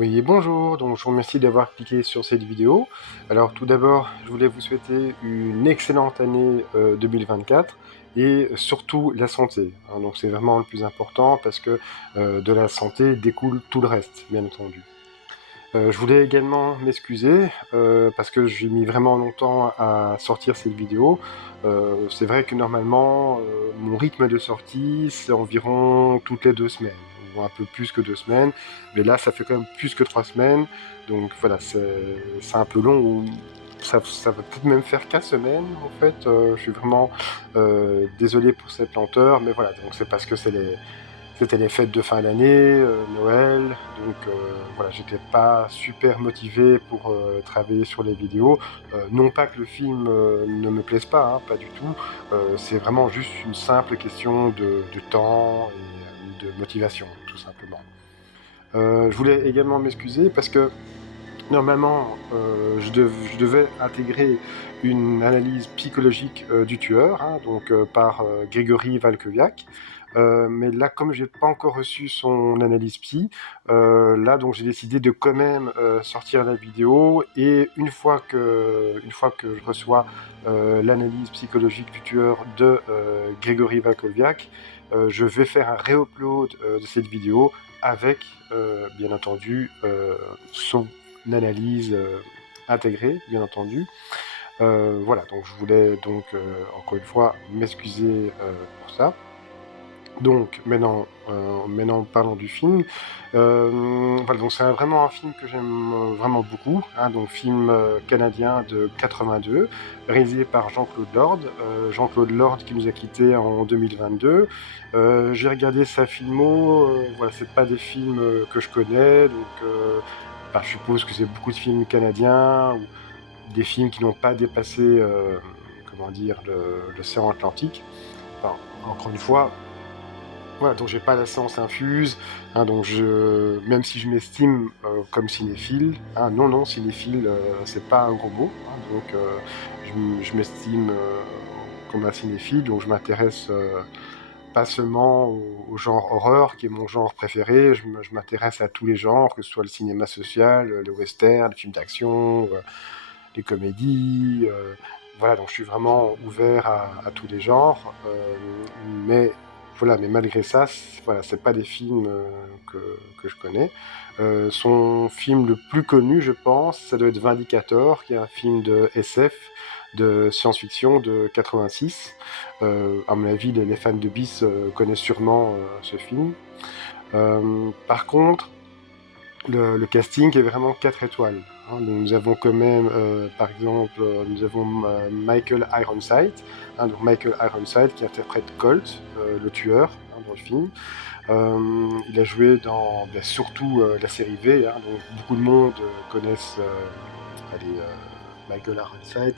Oui, bonjour, donc je vous remercie d'avoir cliqué sur cette vidéo. Alors tout d'abord, je voulais vous souhaiter une excellente année 2024 et surtout la santé, hein. Donc c'est vraiment le plus important parce que de la santé découle tout le reste, bien entendu. Je voulais également m'excuser parce que j'ai mis vraiment longtemps à sortir cette vidéo. C'est vrai que normalement, mon rythme de sortie, c'est environ toutes les 2 semaines, ou un peu plus que 2 semaines, mais là, ça fait quand même plus que 3 semaines, donc voilà, c'est un peu long, ou ça va peut-être même faire 4 semaines, en fait. Je suis vraiment désolé pour cette lenteur, mais voilà, donc c'est parce que c'était les fêtes de fin d'année, Noël, donc voilà, j'étais pas super motivé pour travailler sur les vidéos. Non pas que le film ne me plaise pas, hein, pas du tout. C'est vraiment juste une simple question de temps et de motivation, tout simplement. Je voulais également m'excuser parce que normalement, je devais intégrer une analyse psychologique du tueur, hein, donc par Grégory Valkoviak. Mais là, comme j'ai pas encore reçu son analyse psy, là donc j'ai décidé de quand même sortir la vidéo, et une fois que je reçois l'analyse psychologique du tueur de Grégory Valkoviak, je vais faire un réupload de cette vidéo avec bien entendu son analyse intégrée, bien entendu. Voilà, donc je voulais donc encore une fois m'excuser pour ça. Donc maintenant parlons du film. Voilà, donc c'est vraiment un film que j'aime vraiment beaucoup, hein, donc film canadien de 82, réalisé par Jean-Claude Lord. Jean-Claude Lord qui nous a quittés en 2022. J'ai regardé sa filmo, voilà, c'est pas des films que je connais, donc je suppose que c'est beaucoup de films canadiens ou des films qui n'ont pas dépassé, comment dire, l'océan Atlantique. Enfin, encore une fois, voilà, donc j'ai pas la science infuse, hein, donc même si je m'estime comme cinéphile, hein, non, cinéphile, c'est pas un gros mot, hein, donc je m'estime comme un cinéphile, donc je m'intéresse pas seulement au genre horreur, qui est mon genre préféré, je m'intéresse à tous les genres, que ce soit le cinéma social, le western, les films d'action, les comédies, voilà, donc je suis vraiment ouvert à tous les genres, mais voilà, mais malgré ça, voilà, c'est pas des films que je connais. Son film le plus connu, je pense, ça doit être Vindicator, qui est un film de SF, de science-fiction de 86. À mon avis, les fans de Bis connaissent sûrement ce film. Par contre, le casting est vraiment 4 étoiles, hein. Donc nous avons quand même, par exemple, nous avons Michael Ironside, hein, donc Michael Ironside qui interprète Colt, le tueur, hein, dans le film. Il a joué dans surtout la série V, hein, donc beaucoup de monde connaissent Michael Ironside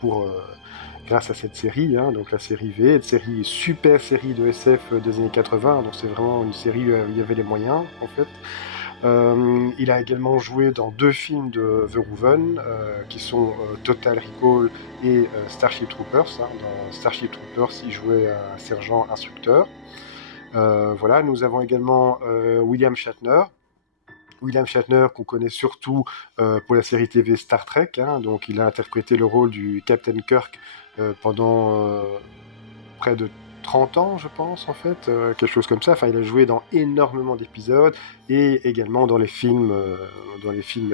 pour, grâce à cette série, hein, donc la série V, une super série de SF des années 80, donc c'est vraiment une série où il y avait les moyens, en fait. Il a également joué dans 2 films de Verhoeven, qui sont Total Recall et Starship Troopers, hein. Dans Starship Troopers, il jouait un sergent instructeur. Voilà, nous avons également William Shatner. William Shatner, qu'on connaît surtout pour la série TV Star Trek, hein. Donc il a interprété le rôle du Captain Kirk pendant près de 30 ans, je pense, en fait, quelque chose comme ça. Enfin, il a joué dans énormément d'épisodes et également dans les films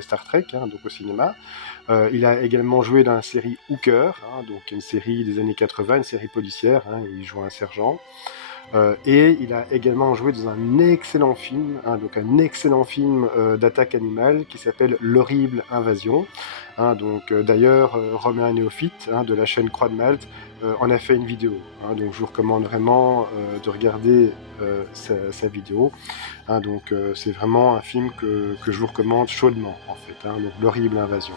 Star Trek, hein, donc au cinéma. Il a également joué dans la série Hooker, hein, donc une série des années 80, une série policière, hein, où il joue un sergent. Et il a également joué dans un excellent film, hein, donc un excellent film d'attaque animale qui s'appelle L'Horrible Invasion, hein, donc d'ailleurs Romain Néophyte, hein, de la chaîne Croix de Malte en a fait une vidéo, hein, donc je vous recommande vraiment de regarder sa vidéo, hein, donc c'est vraiment un film que je vous recommande chaudement, en fait, hein, donc L'Horrible Invasion.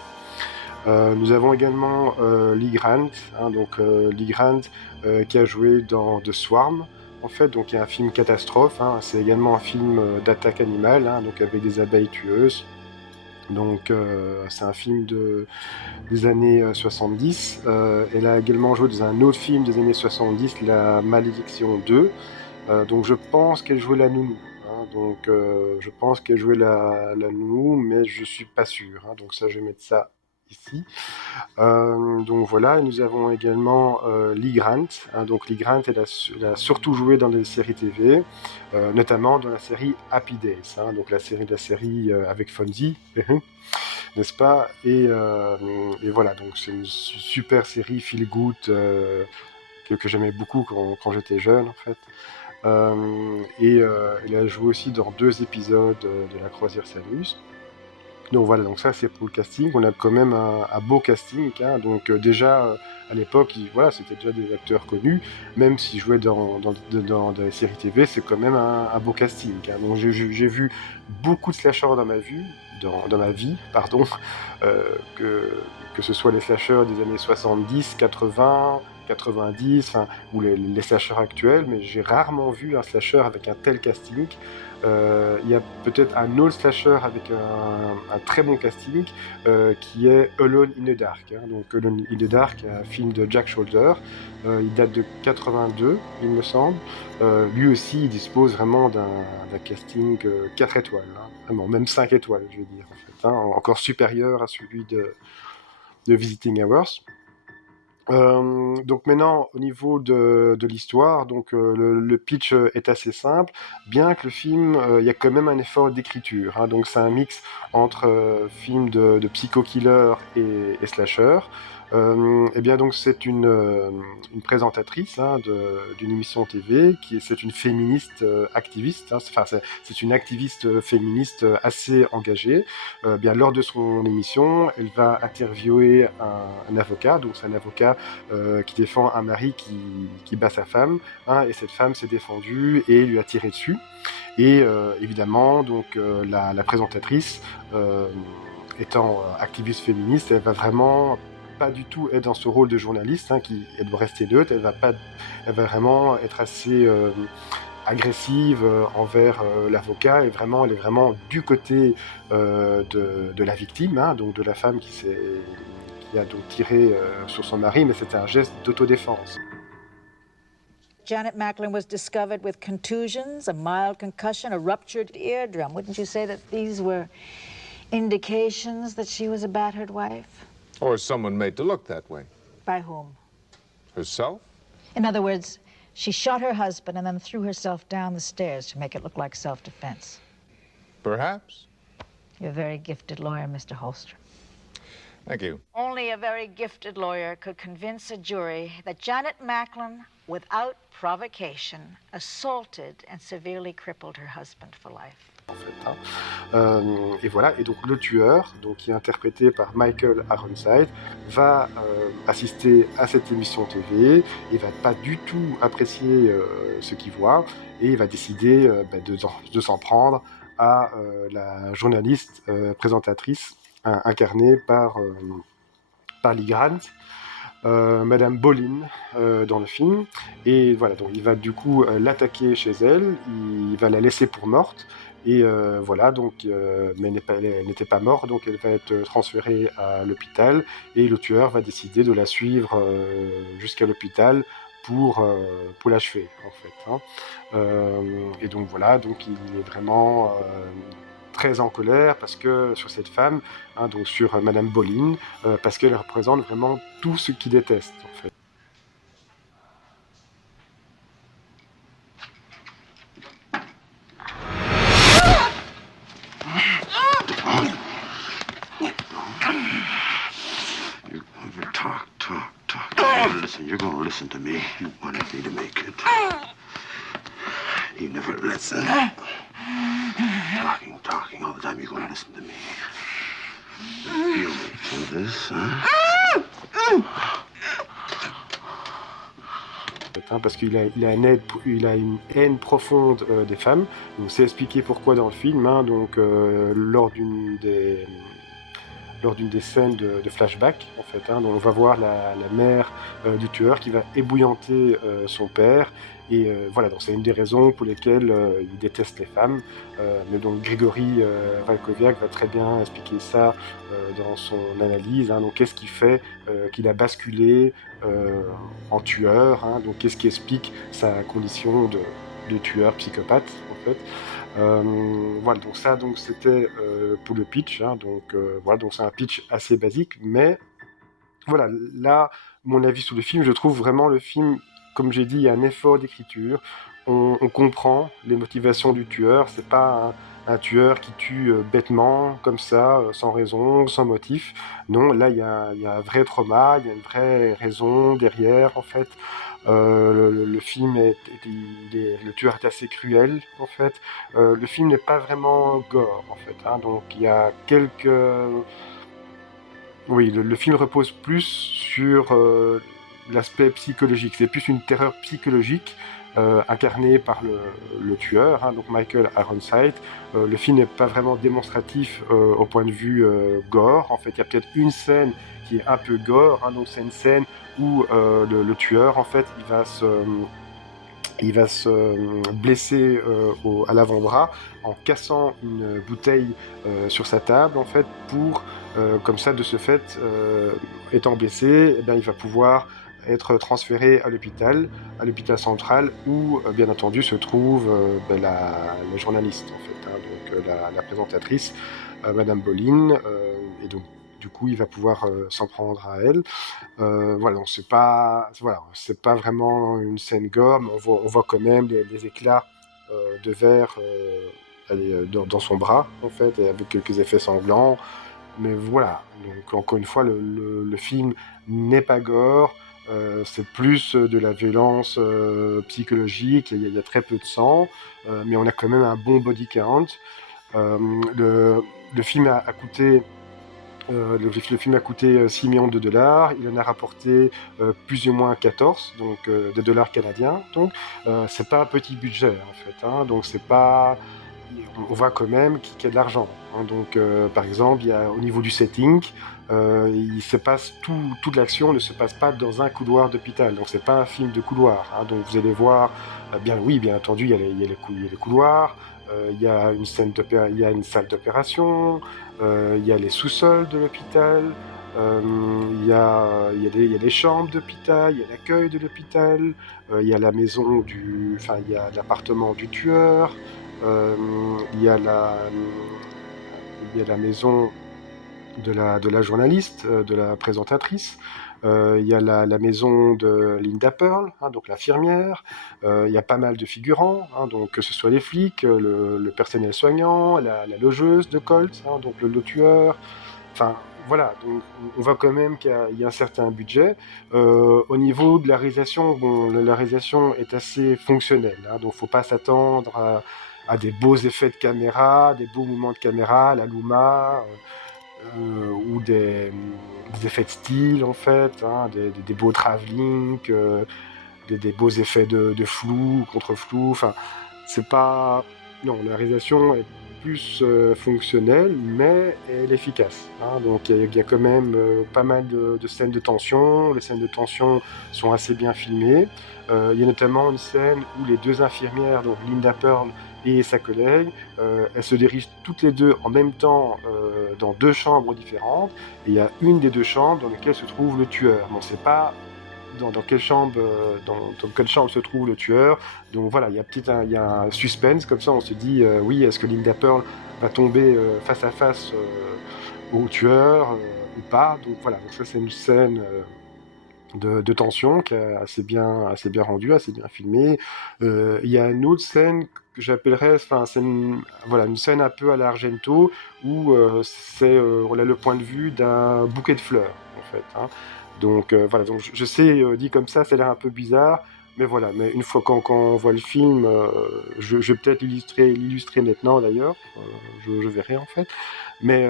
Nous avons également Lee Grant, hein, donc Lee Grant qui a joué dans The Swarm, en fait, donc il y a un film catastrophe, hein, c'est également un film d'attaque animale, hein, donc avec des abeilles tueuses. Donc c'est un film des années 70. Elle a également joué dans un autre film des années 70, La Malédiction 2. Donc je pense qu'elle jouait la nounou, hein, hein, donc je pense qu'elle jouait la nounou, mais je suis pas sûr, hein, donc ça je vais mettre ça ici. Donc voilà, et nous avons également Lee Grant, hein, donc Lee Grant elle a surtout joué dans des séries TV, notamment dans la série Happy Days, hein, donc la série avec Fonzie, n'est-ce pas, et voilà, donc c'est une super série feel good que j'aimais beaucoup quand j'étais jeune en fait. Elle a joué aussi dans 2 épisodes de La Croisière s'amuse. Donc voilà, donc ça c'est pour le casting. On a quand même un beau casting, hein. Donc déjà à l'époque, voilà, c'était déjà des acteurs connus, même s'ils jouaient dans des séries TV, c'est quand même un beau casting, hein. Donc j'ai vu beaucoup de slashers dans ma vie, pardon, euh, que ce soit les slashers des années 70, 80, 90, enfin, ou les slashers actuels, mais j'ai rarement vu un slasher avec un tel casting. Il y a peut-être un autre slasher avec un très bon casting qui est Alone in the Dark, hein. Donc Alone in the Dark, un film de Jack Shoulder, il date de 82, il me semble. Lui aussi, il dispose vraiment d'un casting 4 étoiles, hein. Vraiment, même 5 étoiles, je veux dire, en fait, hein, encore supérieur à celui de Visiting Hours. Donc maintenant, au niveau de l'histoire, donc le pitch est assez simple, bien que le film, il y a quand même un effort d'écriture, hein. Donc c'est un mix entre film de psycho-killer et slasher. Et bien donc c'est une présentatrice, hein, d'une émission TV, c'est une féministe activiste, hein. Enfin c'est une activiste féministe assez engagée. Bien lors de son émission, elle va interviewer un avocat, donc c'est un avocat qui défend un mari qui bat sa femme, hein, et cette femme s'est défendue et lui a tiré dessus. Et évidemment, donc la présentatrice, étant activiste féministe, elle va vraiment pas du tout être dans ce rôle de journaliste, hein, elle doit rester neutre, elle va vraiment être assez agressive envers l'avocat, et vraiment, elle est vraiment du côté de la victime, hein, donc de la femme qui a donc tiré sur son mari, mais c'était un geste d'autodéfense. Janet Macklin was discovered with contusions, a mild concussion, a ruptured eardrum. Wouldn't you say that these were indications that she was a battered wife? Or someone made to look that way. By whom? Herself? In other words, she shot her husband and then threw herself down the stairs to make it look like self-defense. Perhaps. You're a very gifted lawyer, Mr. Holstrom. Thank you. Only a very gifted lawyer could convince a jury that Janet Macklin, without provocation, assaulted and severely crippled her husband for life. En fait, hein. Et voilà, et donc le tueur, donc, qui est interprété par Michael Ironside, va assister à cette émission TV, il va pas du tout apprécier ce qu'il voit, et il va décider de s'en prendre à la journaliste présentatrice incarnée par Lee Grant, Madame Boleyn dans le film, et voilà, donc il va du coup l'attaquer chez elle, il va la laisser pour morte, et voilà, donc, mais elle n'était pas morte, donc elle va être transférée à l'hôpital, et le tueur va décider de la suivre jusqu'à l'hôpital pour l'achever, en fait, hein. Et donc voilà, donc il est vraiment très en colère parce que sur cette femme, hein, donc sur Madame Boleyn, parce qu'elle représente vraiment tout ce qu'il déteste, en fait. Listen, you're gonna listen to me. You wanted me to make it. You never listen. Talking all the time. You're gonna listen to me. You feel me for this, huh? Parce qu'il a une haine profonde des femmes. Donc c'est expliqué pourquoi dans le film, hein, donc lors d'une des scènes de flashback, en fait, hein, donc on va voir la mère du tueur qui va ébouillanter son père, et voilà, donc c'est une des raisons pour lesquelles il déteste les femmes, mais donc Grigory Valkoviak va très bien expliquer ça dans son analyse, hein, donc qu'est-ce qui fait qu'il a basculé en tueur, hein, donc qu'est-ce qui explique sa condition de de tueur psychopathe en fait. Voilà, donc ça, donc c'était pour le pitch, hein, donc voilà, donc c'est un pitch assez basique, mais voilà, là, mon avis sur le film, je trouve vraiment le film, comme j'ai dit, il y a un effort d'écriture. On comprend les motivations du tueur. C'est pas un tueur qui tue bêtement, comme ça, sans raison, sans motif. Non, là, il y a un vrai trauma, il y a une vraie raison derrière, en fait. Le film le tueur est assez cruel, en fait. Le film n'est pas vraiment gore, en fait, hein, donc il y a quelques oui, le film repose plus sur l'aspect psychologique. C'est plus une terreur psychologique incarnée par le tueur, hein, donc Michael Ironside. Le film n'est pas vraiment démonstratif au point de vue gore. En fait, il y a peut-être une scène qui est un peu gore. Hein, donc c'est une scène où le tueur, en fait, il va se blesser à l'avant-bras en cassant une bouteille sur sa table, en fait, pour, comme ça, de ce fait, étant blessé, eh bien, il va pouvoir être transféré à l'hôpital central, où, bien entendu, se trouve la journaliste, en fait, hein, donc la présentatrice, Madame Boleyn, et donc, du coup, il va pouvoir s'en prendre à elle. Voilà, donc c'est pas vraiment une scène gore, mais on voit quand même les éclats de verre dans son bras, en fait, et avec quelques effets sanglants. Mais voilà, donc encore une fois, le film n'est pas gore, c'est plus de la violence psychologique, il y a très peu de sang, mais on a quand même un bon body count. Euh, le film a coûté le film a coûté 6 millions de dollars, il en a rapporté plus ou moins 14, donc de dollars canadiens. Donc c'est pas un petit budget en fait, hein, donc c'est pas, on voit quand même qu'il y a de l'argent. Hein, donc par exemple, il y a au niveau du setting, il se passe toute l'action ne se passe pas dans un couloir d'hôpital, donc c'est pas un film de couloir. Hein, donc vous allez voir, bien entendu, il y a les couloirs. Il y a il y a une salle d'opération, il y a les sous-sols de l'hôpital, il y a les chambres d'hôpital, il y a l'accueil de l'hôpital, il y a la maison il y a l'appartement du tueur, euh, il y a il y a la maison de la journaliste, de la présentatrice. Il y a la maison de Linda Pearl, hein, donc l'infirmière. Il y a pas mal de figurants, hein, donc que ce soit les flics, le personnel soignant, la logeuse de Colt, hein, donc le tueur. Enfin, voilà, donc on voit quand même qu'il y a un certain budget. Au niveau de la réalisation, bon, la réalisation est assez fonctionnelle, hein, donc faut pas s'attendre à des beaux effets de caméra, des beaux mouvements de caméra, la Luma, ou des effets de style en fait, hein, des beaux travelling, des beaux effets de flou, contre-flou, enfin, c'est pas... Non, la réalisation est plus fonctionnelle, mais elle est efficace. Hein, donc il y a quand même pas mal de scènes de tension, les scènes de tension sont assez bien filmées. Il y a notamment une scène où les deux infirmières, donc Linda Pearl et sa collègue, elles se dirigent toutes les deux en même temps dans deux chambres différentes, et il y a une des deux chambres dans lesquelles se trouve le tueur. On ne sait pas dans quelle chambre, dans quelle chambre se trouve le tueur. Donc voilà, il y a un suspense, comme ça on se dit, oui, est-ce que Linda Pearl va tomber face à face au tueur ou pas. Donc voilà, donc ça c'est une scène de tension qui est assez bien rendue, assez bien filmée. Il y a une autre scène que j'appellerais, enfin, voilà, une scène un peu à la Argento où on a le point de vue d'un bouquet de fleurs, en fait. Hein. Donc voilà, donc je sais, dit comme ça a l'air un peu bizarre, mais voilà, mais une fois quand on voit le film, je vais peut-être l'illustrer maintenant d'ailleurs, je verrai en fait. Mais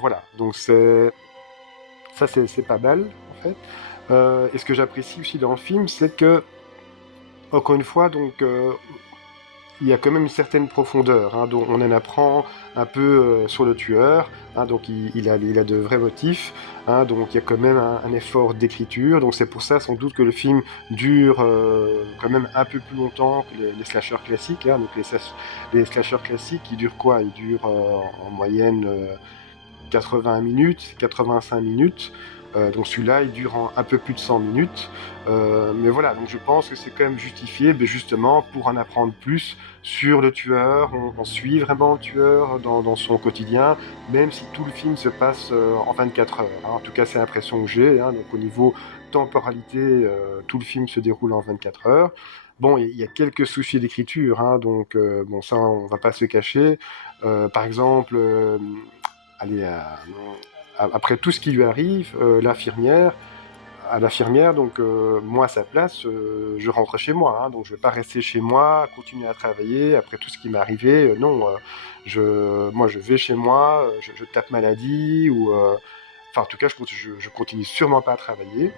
voilà, donc c'est pas mal en fait. Et ce que j'apprécie aussi dans le film, c'est que, encore une fois, donc, il y a quand même une certaine profondeur, hein, donc on en apprend un peu sur le tueur, hein, donc il a de vrais motifs, hein, donc il y a quand même un effort d'écriture, donc c'est pour ça sans doute que le film dure quand même un peu plus longtemps que les slashers classiques, hein, donc les slashers classiques, ils durent quoi? Ils durent en moyenne 80 minutes, 85 minutes. Donc celui-là, il dure un peu plus de 100 minutes. Mais voilà, donc je pense que c'est quand même justifié, justement, pour en apprendre plus sur le tueur. On suit vraiment le tueur dans son quotidien, même si tout le film se passe en 24 heures. Hein. En tout cas, c'est l'impression que j'ai. Hein. Donc au niveau temporalité, tout le film se déroule en 24 heures. Bon, il y a quelques soucis d'écriture, hein, donc bon, ça, on va pas se le cacher. Par exemple, allez, après tout ce qui lui arrive, l'infirmière, donc moi à sa place, je rentre chez moi, hein, donc je vais pas rester chez moi, continuer à travailler après tout ce qui m'est arrivé. Non, moi je vais chez moi, je tape maladie ou enfin en tout cas je continue sûrement pas à travailler,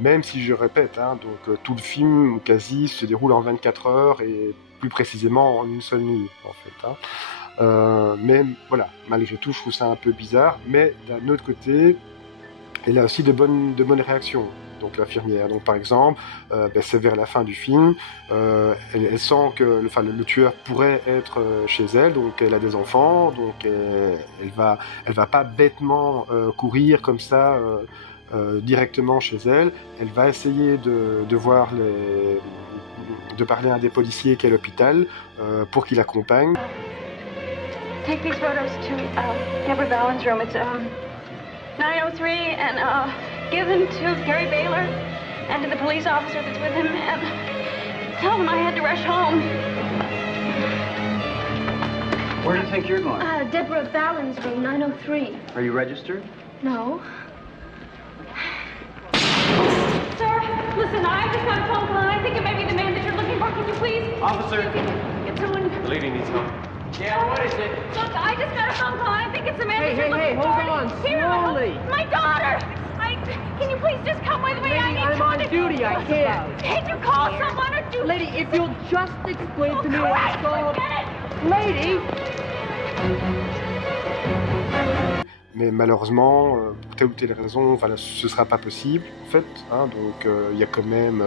même si je répète, hein, donc tout le film quasi se déroule en 24 heures et plus précisément en une seule nuit en fait. Hein. Mais voilà, malgré tout, je trouve ça un peu bizarre. Mais d'un autre côté, elle a aussi de bonnes réactions. Donc l'infirmière. Donc par exemple, c'est vers la fin du film, elle sent que le tueur pourrait être chez elle, donc elle a des enfants, donc elle va pas bêtement courir comme ça directement chez elle. Elle va essayer de voir de parler à un des policiers qui est à l'hôpital pour qu'il l'accompagne. Take these photos to Deborah Ballin's room. It's 903, and give them to Gary Baylor and to the police officer that's with him, and tell them I had to rush home. Where do you think you're going? Deborah Ballin's room, 903. Are you registered? No. Sir, listen, I just got a phone call, and I think it may be the man that you're looking for. Can you please? Officer! Get someone. The lady needs help. Yeah, what is it? Look, I just got a phone call, and I think it's the man that you're Hey, looking for. hold on, Here, slowly. my daughter! Can you please just come with me? I need I'm someone on to... duty, I can't. Can you call someone or do... Lady, if you'll just explain to me what's going on. Forget it! Lady! Mais malheureusement, pour telle ou telle raison, ce sera pas possible, en fait. Hein, donc il y a quand même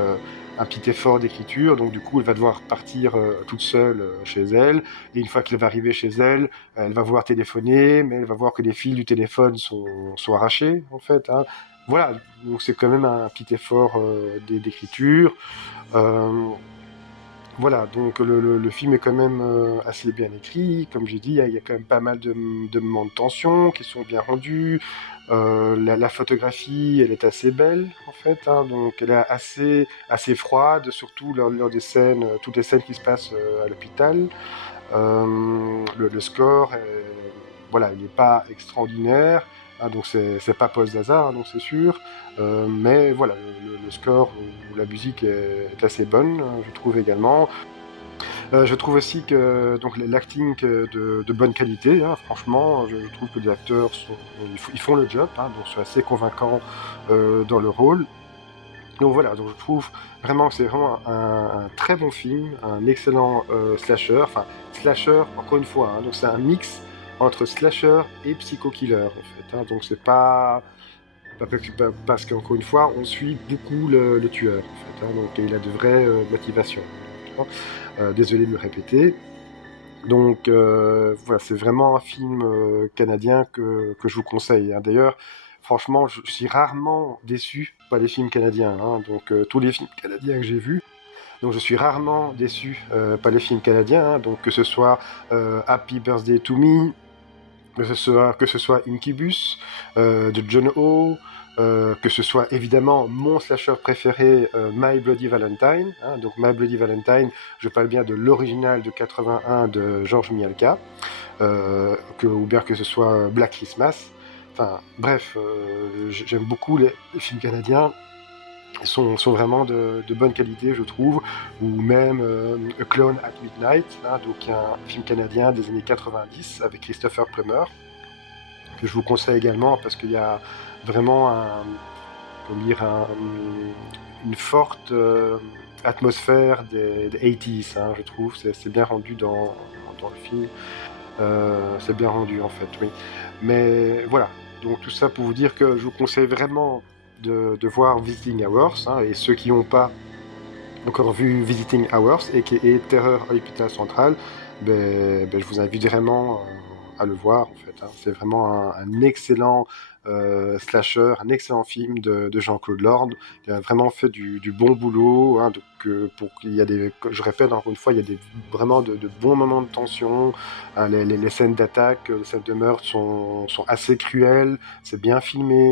un petit effort d'écriture, donc du coup elle va devoir partir toute seule chez elle, et une fois qu'elle va arriver chez elle, elle va vouloir téléphoner, mais elle va voir que les fils du téléphone sont arrachés, en fait. Hein. Voilà, donc c'est quand même un petit effort d'écriture. Voilà, donc le film est quand même assez bien écrit, comme j'ai dit, il y a quand même pas mal de moments de tension qui sont bien rendus. La photographie, elle est assez belle en fait, hein, donc elle est assez froide, surtout lors des scènes, toutes les scènes qui se passent à l'hôpital. Le score, voilà, il n'est pas extraordinaire, hein, donc c'est pas Paul Zaza, hein, donc c'est sûr, mais voilà, le score ou la musique est assez bonne, je trouve également. Je trouve aussi que donc l'acting de bonne qualité, hein, franchement, je trouve que les acteurs ils font le job, hein, donc sont assez convaincants dans le rôle. Donc voilà, donc je trouve vraiment que c'est vraiment un très bon film, un excellent slasher, enfin slasher encore une fois, hein, donc c'est un mix entre slasher et psycho-killer en fait, hein, donc c'est pas parce qu'encore une fois on suit beaucoup le tueur en fait, hein, donc il a de vraies motivations. Désolé de me répéter. Donc voilà, c'est vraiment un film canadien que je vous conseille. Hein. D'ailleurs, franchement, je suis rarement déçu par les films canadiens. Hein. Donc tous les films canadiens que j'ai vus, donc je suis rarement déçu par les films canadiens. Hein. Donc que ce soit Happy Birthday to Me, que ce soit Incubus de John Ho, que ce soit évidemment mon slasher préféré, My Bloody Valentine. Hein, donc My Bloody Valentine, je parle bien de l'original de 81 de Georges Mihalka, ou bien que ce soit Black Christmas. Enfin bref, j'aime beaucoup les films canadiens. Ils sont vraiment de bonne qualité, je trouve, ou même A Clone at Midnight, hein, donc un film canadien des années 90 avec Christopher Plummer, que je vous conseille également parce qu'il y a vraiment une forte atmosphère des 80s, hein, je trouve, c'est bien rendu dans le film, c'est bien rendu en fait, oui. Mais voilà, donc tout ça pour vous dire que je vous conseille vraiment de voir Visiting Hours, hein, et ceux qui n'ont pas encore vu Visiting Hours et qui est Terreur à l'hôpital central, je vous invite vraiment à le voir en fait. Hein. C'est vraiment un excellent slasher, un excellent film de Jean-Claude Lord. Il a vraiment fait du bon boulot. Hein, donc, pour qu'il y a des, je répète encore une fois, il y a vraiment de bons moments de tension. Hein, les scènes d'attaque, les scènes de meurtre sont assez cruelles. C'est bien filmé.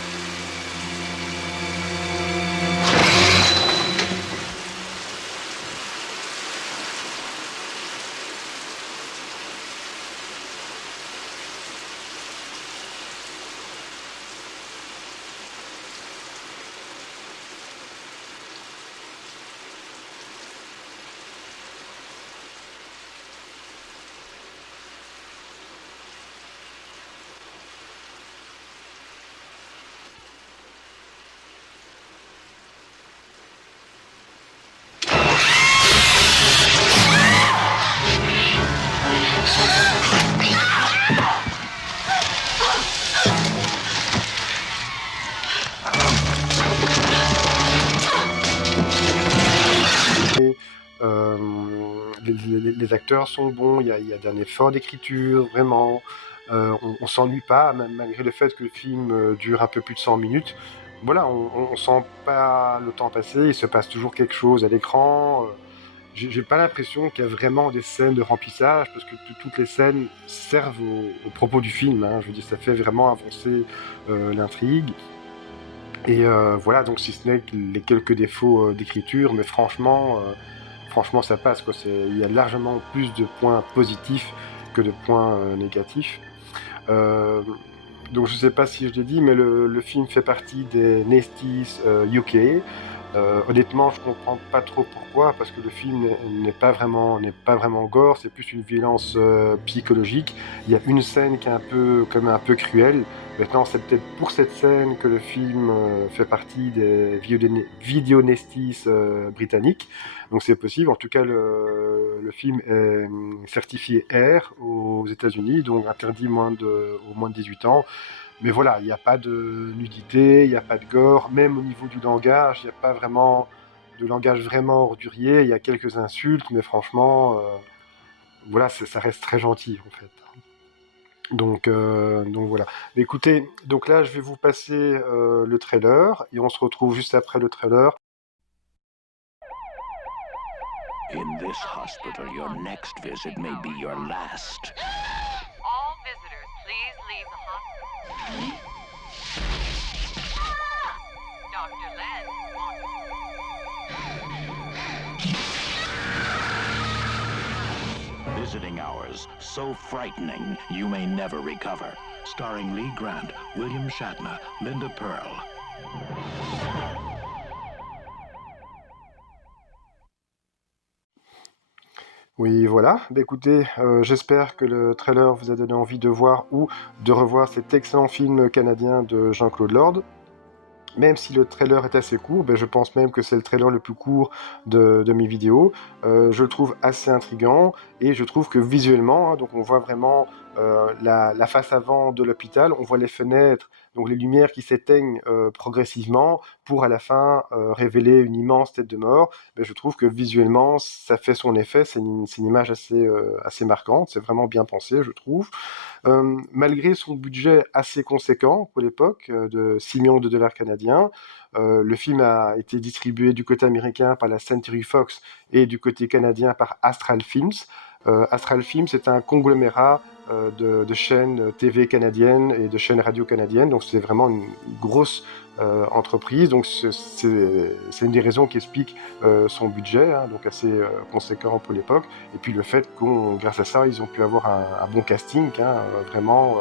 Les acteurs sont bons, il y a un effort d'écriture, vraiment. On s'ennuie pas, malgré le fait que le film dure un peu plus de 100 minutes. Voilà, on sent pas le temps passer, il se passe toujours quelque chose à l'écran. J'ai pas l'impression qu'il y a vraiment des scènes de remplissage, parce que toutes les scènes servent au propos du film. Hein. Je veux dire, ça fait vraiment avancer l'intrigue. Et voilà, donc si ce n'est que les quelques défauts d'écriture, mais franchement, ça passe, quoi. Il y a largement plus de points positifs que de points négatifs. Donc je sais pas si je l'ai dit, mais le film fait partie des Nasties UK. Honnêtement, je comprends pas trop pourquoi, parce que le film n'est pas vraiment gore, c'est plus une violence psychologique. Il y a une scène qui est comme un peu cruelle. Maintenant, c'est peut-être pour cette scène que le film fait partie des Video Nasties britanniques. Donc c'est possible. En tout cas, le film est certifié R aux États-Unis, donc interdit au moins de 18 ans. Mais voilà, il n'y a pas de nudité, il n'y a pas de gore, même au niveau du langage, il n'y a pas vraiment de langage vraiment ordurier, il y a quelques insultes, mais franchement, voilà, ça reste très gentil en fait. Donc voilà. Mais écoutez, donc là je vais vous passer le trailer, et on se retrouve juste après le trailer. In this hospital, your next visit may be your last. All visitors, please leave the hospital. Dr. Len wants... Visiting hours so frightening you may never recover. Starring Lee Grant, William Shatner, Linda Pearl. Oui, voilà. Bah, écoutez, j'espère que le trailer vous a donné envie de voir ou de revoir cet excellent film canadien de Jean-Claude Lord. Même si le trailer est assez court, je pense même que c'est le trailer le plus court de mes vidéos. Je le trouve assez intriguant, et je trouve que visuellement, hein, donc on voit vraiment la face avant de l'hôpital, on voit les fenêtres, donc les lumières qui s'éteignent progressivement pour à la fin révéler une immense tête de mort. Je trouve que visuellement ça fait son effet, c'est une image assez marquante, c'est vraiment bien pensé, je trouve. Malgré son budget assez conséquent pour l'époque, de 6 millions de dollars canadiens, le film a été distribué du côté américain par la Century Fox et du côté canadien par Astral Films. Astral Films est un conglomérat de chaînes TV canadiennes et de chaînes radio canadiennes, donc c'est vraiment une grosse entreprise, donc c'est une des raisons qui explique son budget, hein, donc assez conséquent pour l'époque, et puis le fait que grâce à ça ils ont pu avoir un bon casting, hein, vraiment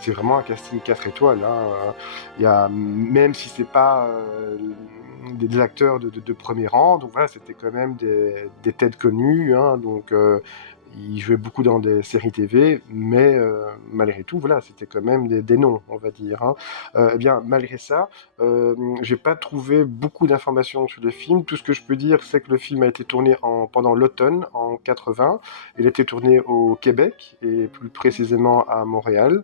c'est vraiment un casting 4 étoiles, hein. Même si c'est pas des acteurs de premier rang, donc voilà, c'était quand même des têtes connues, hein, donc ils jouaient beaucoup dans des séries TV, mais malgré tout, voilà, c'était quand même des noms, on va dire. Hein. Eh bien, malgré ça, j'ai pas trouvé beaucoup d'informations sur le film. Tout ce que je peux dire, c'est que le film a été tourné pendant l'automne, en 80. Il a été tourné au Québec, et plus précisément à Montréal.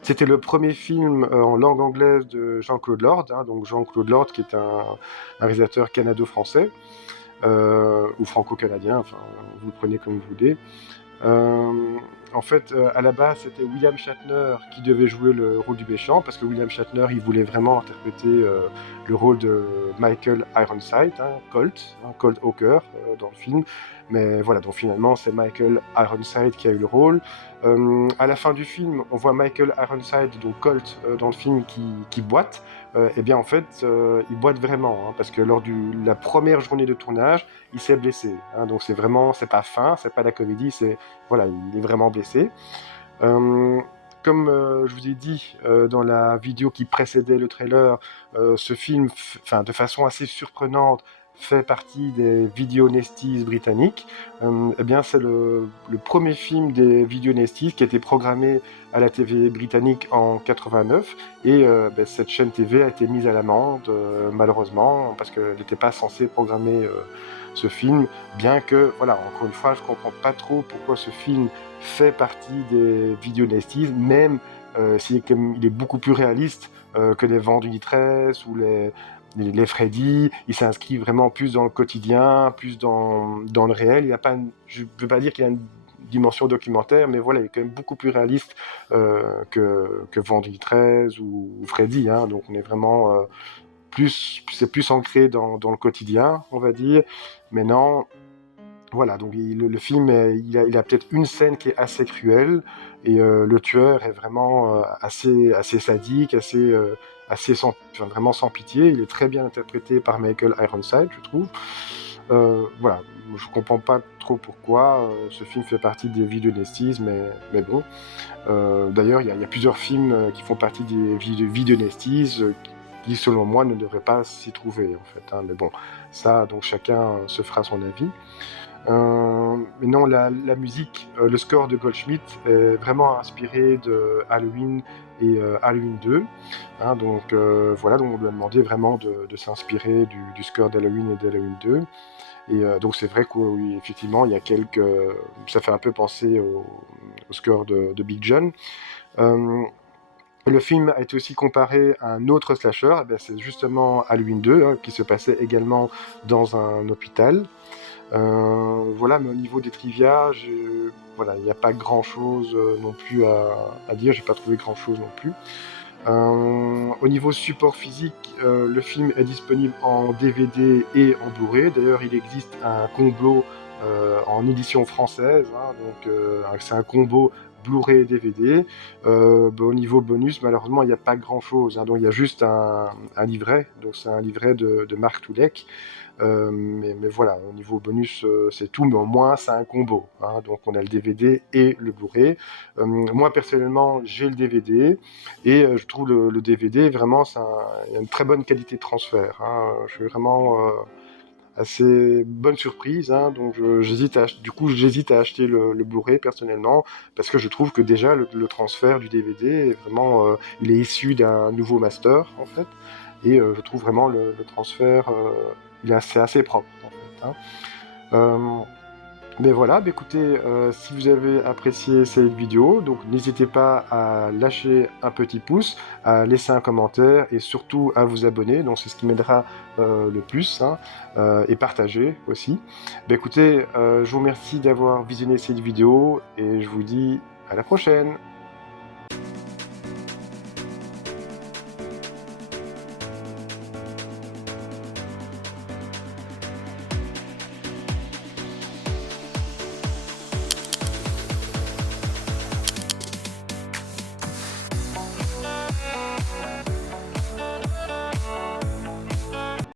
C'était le premier film en langue anglaise de Jean-Claude Lord, hein, donc Jean-Claude Lord qui est un réalisateur canado-français, ou franco-canadien, enfin vous le prenez comme vous voulez. En fait, à la base, c'était William Shatner qui devait jouer le rôle du méchant, parce que William Shatner, il voulait vraiment interpréter le rôle de Michael Ironside, Colt Hawker dans le film. Mais voilà, donc finalement, c'est Michael Ironside qui a eu le rôle. À la fin du film, on voit Michael Ironside, donc Colt, dans le film, qui boite. Eh bien, en fait, il boite vraiment, hein, parce que lors de la première journée de tournage, il s'est blessé. Hein, donc c'est vraiment, c'est pas fin, c'est pas de la comédie, voilà, il est vraiment blessé. Comme je vous ai dit dans la vidéo qui précédait le trailer, ce film, de façon assez surprenante, fait partie des Videonesties britanniques. Eh bien, c'est le premier film des Videonesties qui a été programmé à la TV britannique en 89, et cette chaîne TV a été mise à l'amende, malheureusement, parce qu'elle n'était pas censée programmer ce film, bien que, voilà, encore une fois, je comprends pas trop pourquoi ce film fait partie des Videonesties, même s'il est beaucoup plus réaliste que les Vendredi 13 ou les Freddy. Il s'inscrit vraiment plus dans le quotidien, plus dans le réel. Il y a pas je ne veux pas dire qu'il y a une dimension documentaire, mais voilà, il est quand même beaucoup plus réaliste que Vendredi 13 ou Freddy. Hein. Donc on est vraiment c'est plus ancré dans le quotidien, on va dire. Maintenant, voilà, donc le film, il a peut-être une scène qui est assez cruelle, et le tueur est vraiment assez sadique, vraiment sans pitié. Il est très bien interprété par Michael Ironside, je trouve. Voilà, je comprends pas trop pourquoi ce film fait partie des Videonesties, mais bon. D'ailleurs, il y a plusieurs films qui font partie des Videonesties qui, selon moi, ne devraient pas s'y trouver, en fait. Hein. Mais bon, ça, donc chacun se fera son avis. Mais non, la musique, le score de Goldschmidt est vraiment inspiré de Halloween et Halloween 2. Hein, donc voilà, donc on lui a demandé vraiment de s'inspirer du score d'Halloween et d'Halloween 2. Et donc c'est vrai que oui, effectivement, il y a ça fait un peu penser au score de Big John. Le film a été aussi comparé à un autre slasher, c'est justement Halloween 2, hein, qui se passait également dans un hôpital. Voilà, mais au niveau des trivia, voilà, il n'y a pas grand-chose non plus à dire, j'ai pas trouvé grand-chose non plus. Au niveau support physique, le film est disponible en DVD et en Blu-ray. D'ailleurs, il existe un combo en édition française, hein, donc c'est un combo Blu-ray et DVD. Au niveau bonus, malheureusement, il n'y a pas grand-chose. Hein, donc il y a juste un livret. Donc c'est un livret de Marc Toulek. Mais voilà, au niveau bonus, c'est tout, mais au moins c'est un combo. Hein, donc on a le DVD et le Blu-ray. Moi personnellement, j'ai le DVD, et je trouve le DVD vraiment, il y a une très bonne qualité de transfert. Hein, je suis vraiment assez bonne surprise. Hein, donc j'hésite à acheter le Blu-ray personnellement, parce que je trouve que déjà le transfert du DVD est vraiment, il est issu d'un nouveau master en fait, et je trouve vraiment le transfert c'est assez propre en fait. Hein. Mais voilà, écoutez, si vous avez apprécié cette vidéo, donc n'hésitez pas à lâcher un petit pouce, à laisser un commentaire, et surtout à vous abonner, donc c'est ce qui m'aidera le plus, hein, et partager aussi. Écoutez, je vous remercie d'avoir visionné cette vidéo, et je vous dis à la prochaine.